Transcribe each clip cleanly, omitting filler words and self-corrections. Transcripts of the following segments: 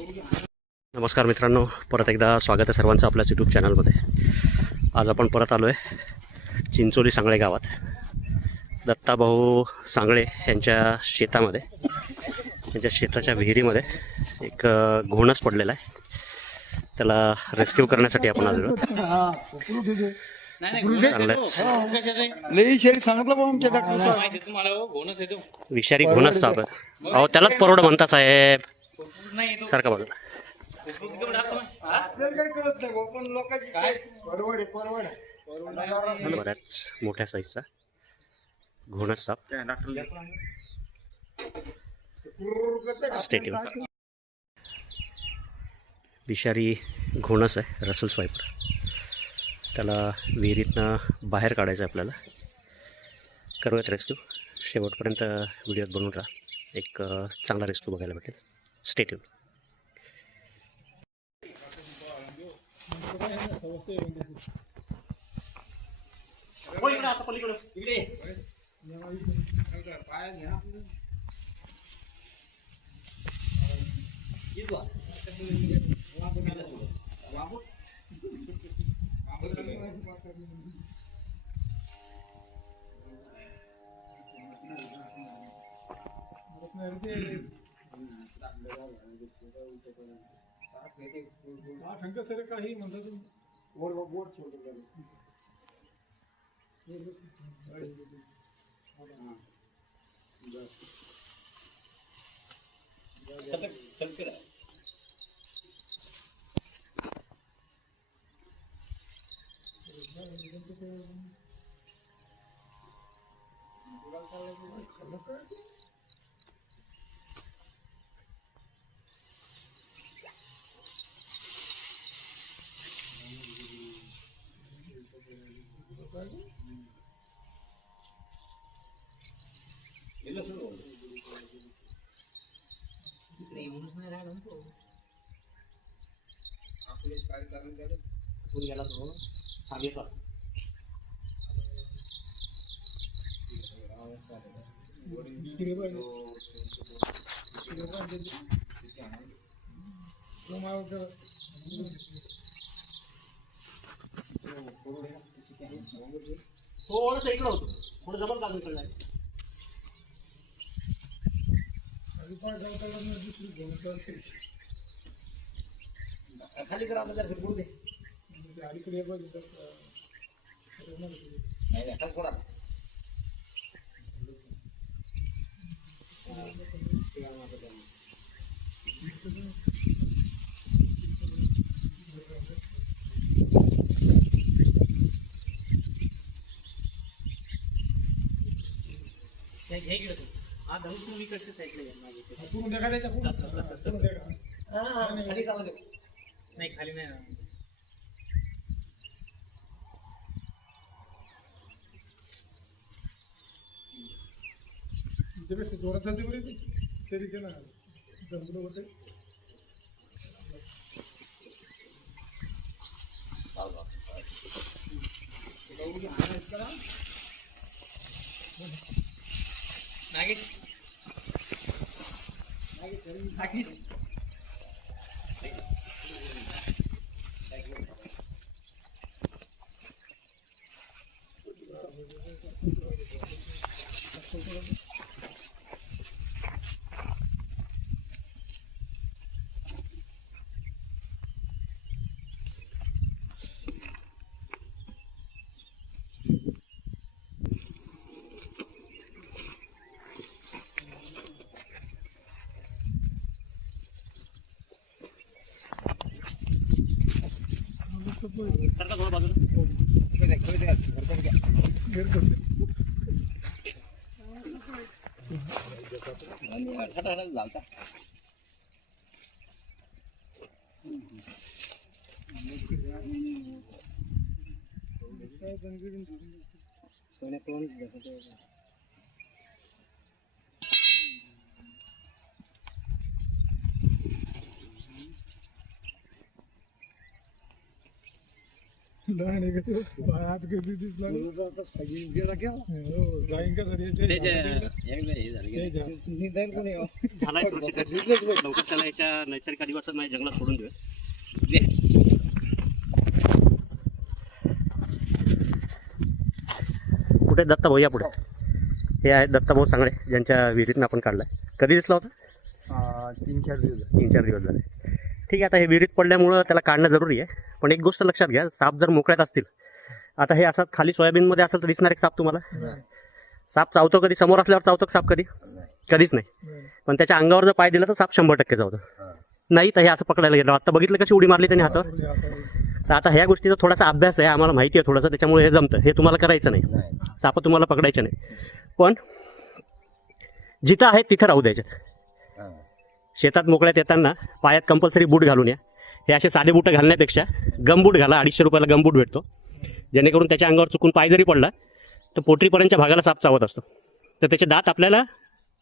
नमस्कार मित्रांनो, परत एकदा स्वागत आहे सर्वांचं आपल्याच यूट्यूब चॅनलमध्ये. आज आपण परत आलो आहे चिंचोली सांगळे गावात. दत्ताभाऊ सांगळे यांच्या शेतामध्ये, त्यांच्या शेताच्या विहिरीमध्ये एक घोणस पडलेला आहे. त्याला रेस्क्यू करण्यासाठी आपण आलेलो आहोत. विषारी घोणस साहेब, अहो त्यालाच परोड म्हणता साहेब. सारखा बाजूला बऱ्याच मोठ्या साईजचा घोणस साप. स्टेटिव्ह विषारी घोणस आहे, रसल स्वाईपर. त्याला विहिरीतनं बाहेर काढायचं आहे आपल्याला. करूयात रेस्क्यू. शेवटपर्यंत व्हिडिओत बनवून राहा, एक चांगला रेस्क्यू बघायला भेटेल. स्टेटिव्ह. सर काही म्हणतात थोडंसं इकडं होतं, थोडं जबर काढून इकडं खाली करा. आता जर पुढे अलीकडे नाही थोडा नाही खाली नाही. त्यापेक्षा जोरात चालते बरे तरी ते ना जमलं होते. नागेश नागेश थोडं बाजूला नाही का ते हात कधी दिसला हो, जाईन का सर याच्या झालाय सुरक्षित लवकर त्याला याच्या नैसर्गिक आदिवासात नाही जंगलात सोडून देऊ. कुठे दत्ताभाऊ या पुढे. हे आहेत दत्ताभाऊ सांगळे ज्यांच्या विहिरीतनं आपण काढलाय. कधी दिसला होता? 3-4 दिवस झाले. ठीक आहे. आता हे विहिरीत पडल्यामुळं त्याला काढणं जरुरी आहे. पण एक गोष्ट लक्षात घ्या, साप जर मोकळ्यात असतील, आता हे असं खाली सोयाबीनमध्ये असेल तर दिसणार एक साप तुम्हाला. साप चावतो कधी? समोर असल्यावर चावतो साप कधी? कधीच नाही. पण त्याच्या अंगावर जर पाय दिला तर साप 100% चावतो. नाही तर हे असं पकडायला गेलं. आता बघितलं कशी उडी मारली त्यांनी हातावर. तर आता ह्या गोष्टीचा थोडासा अभ्यास आहे, आम्हाला माहिती आहे थोडंसं, त्याच्यामुळे हे जमतं. हे तुम्हाला करायचं नाही. साप तुम्हाला पकडायचे नाही. पण जिथं आहेत तिथं राहू द्यायचे. शेतात मोकळ्यात येताना पायात कंपल्सरी बूट घालून या. हे असे साधे बूट घालण्यापेक्षा गमबूट घाला. 250 रुपयाला गमबूट भेटतो, जेणेकरून त्याच्या अंगावर चुकून पाय जरी पडला तर पोटरीपर्यंतच्या भागाला साप चावत असतो. तर त्याचे दात आपल्याला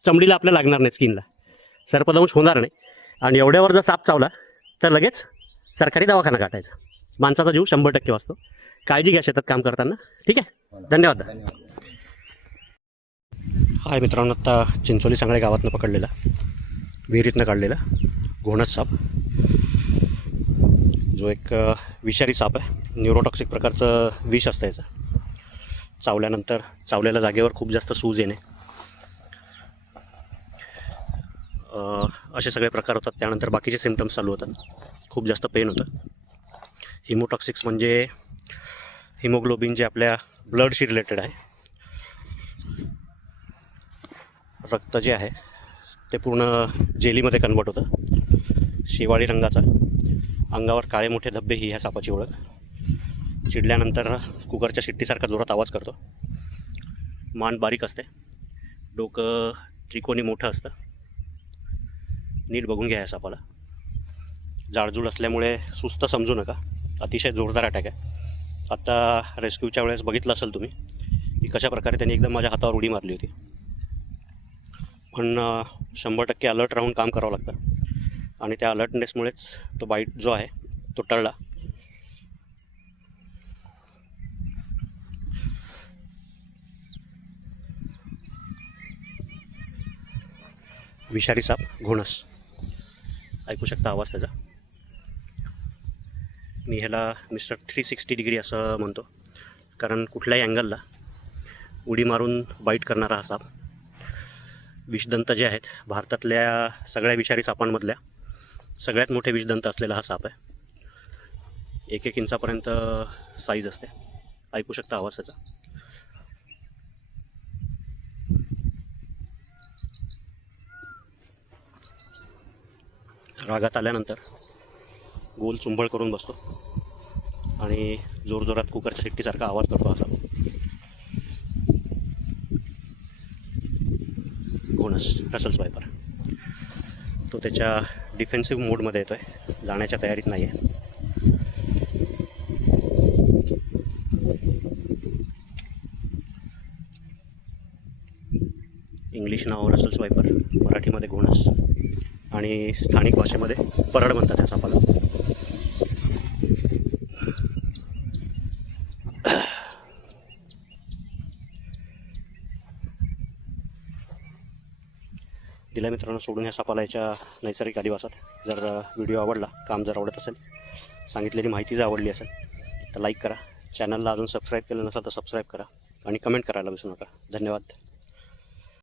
चमडीला आपल्याला लागणार नाही, स्किनला सर्पदंश होणार नाही. आणि एवढ्यावर जर साप चावला तर लगेच सरकारी दवाखाना गाठायचा. माणसाचा जीव 100% वाचतो. काळजी घ्या शेतात काम करताना. ठीक आहे, धन्यवाद. हाय मित्रांनो, आत्ता चिंचोली सांगळे गावातनं पकडलेला, विहिरीतनं काढलेला घोणस साप, जो एक विषारी साप आहे. न्यूरोटॉक्सिक प्रकारचं विष असतं याचं. चावल्यानंतर चावलेल्या जागेवर खूप जास्त सूज येणे, असे सगळे प्रकार होतात. त्यानंतर बाकीचे सिम्पटम्स चालू होतात. खूप जास्त पेन होतं. हिमोटॉक्सिक्स म्हणजे हिमोग्लोबिन जे आपल्या ब्लडशी रिलेटेड आहे. रक्त जे आहे ते पूर्ण जेलीमध्ये कन्वर्ट होतं. शिवाळी रंगाचा, अंगावर काळे मोठे धब्बे ही ह्या सापाची ओळख. चिडल्यानंतर कुकरच्या शिट्टीसारखा जोरात आवाज करतो. मान बारीक असते, डोकं त्रिकोणी मोठं असतं. नीट बघून घ्या या सापाला. जाडजूड असल्यामुळे सुस्त समजू नका. अतिशय जोरदार अटॅक आहे. आत्ता रेस्क्यूच्या वेळेस बघितलं असेल तुम्ही की कशा प्रकारे त्यांनी एकदम माझ्या हातावर उडी मारली होती. पण 100% अलर्ट राहून काम करावं लागतं. आणि त्या अलर्टनेसमुळेच तो बाईट जो आहे तो टळला. विषारी साप घोणस, ऐकू शकता आवाज त्याचा. मी ह्याला मिस्टर 360 डिग्री असं म्हणतो, कारण कुठल्याही अँगलला उडी मारून बाईट करणारा हा साप. विषदंत जे आहेत भारतातल्या सगळ्या विषारी सापांमधल्या सगळ्यात मोठे विषदंत असलेला हा साप आहे. 1-1 इंचापर्यंत साईज असते. ऐकू शकता आवाज त्याचा. रागात आल्यानंतर गोल चुंबळ करून बसतो आणि जोरजोरात कुकरच्या शिट्टीसारखा आवाज करतो असा. घोणस, रसल स्वायपर. तो त्याच्या डिफेन्सिव्ह मोडमध्ये येतो आहे, जाण्याच्या तयारीत नाही आहे. इंग्लिश नाव रसल स्वायपर, मराठीमध्ये घोणस आणि स्थानिक भाषेमध्ये परड म्हणतात त्या सापाला. दिल्या मित्रांनो सोडून ह्या सापाला याच्या नैसर्गिक आदिवासात. जर व्हिडिओ आवडला, काम जर आवडत असेल, सांगितलेली माहिती जर आवडली असेल तर लाईक करा. चॅनलला अजून सबस्क्राईब केलं नसेल तर सबस्क्राईब करा आणि कमेंट करायला विसरू नका. धन्यवाद.